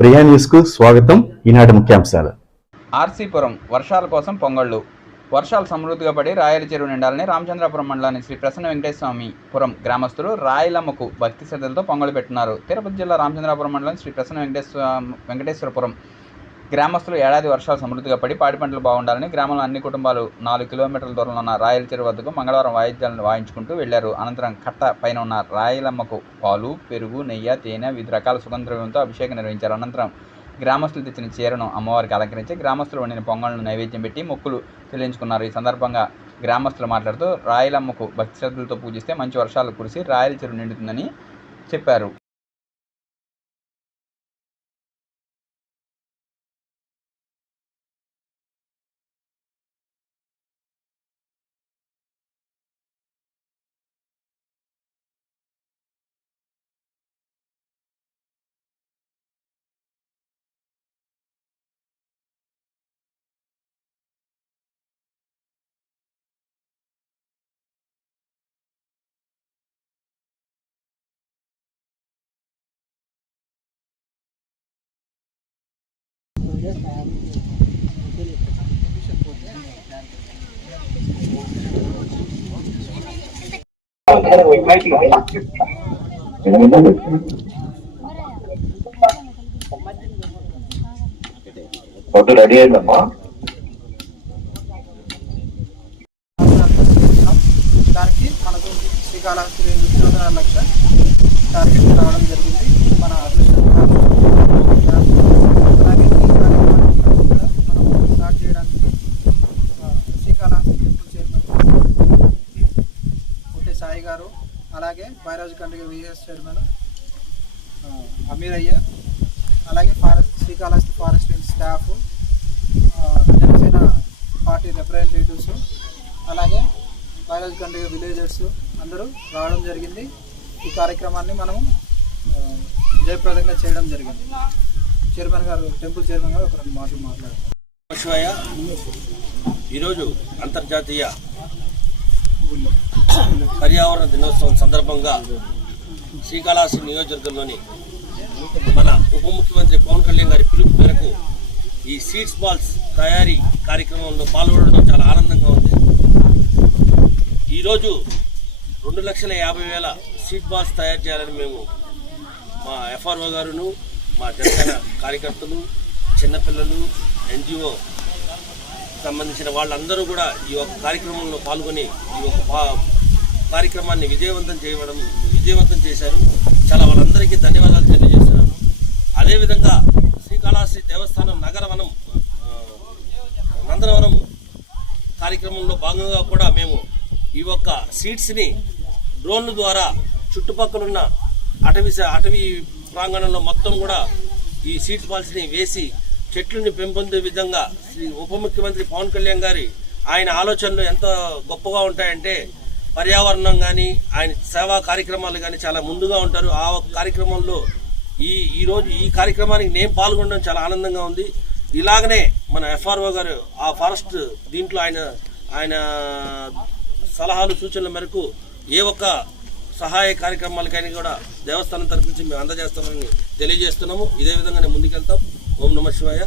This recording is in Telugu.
ప్రియా న్యూస్ కు స్వాగతం. ఈనాటి ముఖ్యాంశాలు. ఆర్సీపురం వర్షాల కోసం పొంగళ్ళు. వర్షాలు సమృద్ధిగా పడి రాయల చెరువు నిండాలని రామచంద్రాపురం మండలాన్ని శ్రీ ప్రసన్న వెంకటేశ్వరపురం గ్రామస్తులు రాయలమ్మకు భక్తి శ్రద్ధలతో పొంగలు పెట్టున్నారు. తిరుపతి జిల్లా రామచంద్రాపురం మండలం శ్రీ ప్రసన్న వెంకటేశ్వరపురం గ్రామస్తులు ఏడాది వర్షాలు సమృద్ధిగా పడి పాడి పంటలు బాగుండాలని గ్రామంలో అన్ని కుటుంబాలు 4 కిలోమీటర్ల దూరంలో ఉన్న రాయల చెరువు వద్దకు మంగళవారం వాయిద్యాలను వాయించుకుంటూ వెళ్లారు. అనంతరం కట్ట పైన ఉన్న రాయలమ్మకు పాలు, పెరుగు, నెయ్యి, తేనె, వివిధ రకాల సుగంధద్రవ్యంతో అభిషేకం నిర్వహించారు. అనంతరం గ్రామస్తులు తెచ్చిన చీరను అమ్మవారికి అలంకరించి గ్రామస్తులు వండిన పొంగళ్లను నైవేద్యం పెట్టి మొక్కులు చెల్లించుకున్నారు. ఈ సందర్భంగా గ్రామస్తులు మాట్లాడుతూ రాయలమ్మకు భక్తి శ్రద్ధలతో పూజిస్తే మంచి వర్షాలు కురిసి రాయల చెరువు నిండుతుందని చెప్పారు. ఫోటో రెడీ అయిందమ్మా. దానికి మనకు శ్రీకాళహస్తి 2.5 లక్షల టార్గెట్ రావడం జరిగింది. మన అదృష్టం అలాగే ఈ కార్యక్రమాన్ని కూడా మనం స్టార్ట్ చేయడానికి శ్రీకాళహస్తి టెంపుల్ చైర్మన్ పుట్టే సాయి గారు, అలాగే బైరాజు కండ్రిగ విఎస్ చైర్మన్ అమీరయ్య, అలాగే Srikalahasti forest staff, Janasena party representatives, అలాగే బైరాజు కండ్రిగ విలేజర్స్ అందరూ రావడం జరిగింది. ఈ కార్యక్రమాన్ని మనము జయప్రదంగా చేయడం జరిగింది. చైర్మన్ గారు, టెంపుల్ చైర్మన్ గారు ఒక 2 మాటలు మాట్లాడారు. ఈరోజు అంతర్జాతీయ పర్యావరణ దినోత్సవం సందర్భంగా శ్రీకాళహస్తి నియోజకవర్గంలోని మన ఉప ముఖ్యమంత్రి పవన్ కళ్యాణ్ గారి పిలుపు మేరకు ఈ సీడ్స్ బాల్స్ తయారీ కార్యక్రమంలో పాల్గొనడం చాలా ఆనందంగా ఉంది. ఈరోజు 2,50,000 సీడ్ బాల్స్ తయారు చేయాలని మేము మా ఎఫ్ఆర్ఓ గారును, మా జనసేన కార్యకర్తలు, చిన్నపిల్లలు, ఎన్జిఓ సంబంధించిన వాళ్ళందరూ కూడా ఈ యొక్క కార్యక్రమంలో పాల్గొని ఈ యొక్క కార్యక్రమాన్ని విజయవంతం చేశారు. చాలా వాళ్ళందరికీ ధన్యవాదాలు తెలియజేస్తున్నాను. అదేవిధంగా శ్రీకాళహస్తి దేవస్థానం నందనవనం కార్యక్రమంలో భాగంగా కూడా మేము ఈ యొక్క సీడ్స్ని డ్రోన్ల ద్వారా చుట్టుపక్కలున్న అటవీ ప్రాంగణంలో మొత్తం కూడా ఈ సీడ్స్ బాల్స్ని వేసి చెట్లని పెంపొందే విధంగా ఉప ముఖ్యమంత్రి పవన్ కళ్యాణ్ గారి ఆయన ఆలోచనలు ఎంత గొప్పగా ఉంటాయంటే పర్యావరణం కానీ ఆయన సేవా కార్యక్రమాలు కానీ చాలా ముందుగా ఉంటారు. ఆ కార్యక్రమంలో ఈరోజు ఈ కార్యక్రమానికి నేను పాల్గొనడం చాలా ఆనందంగా ఉంది. ఇలాగనే మన ఎఫ్ఆర్ఓ గారు ఆ ఫారెస్ట్ దీంట్లో ఆయన సలహాలు సూచనల మేరకు ఏ ఒక్క సహాయ కార్యక్రమాలకైనా కూడా దేవస్థానం తరఫు నుంచి మేము అందజేస్తామని తెలియజేస్తున్నాము. ఇదే విధంగానే ముందుకెళ్తాం. ఓం నమః శివాయ.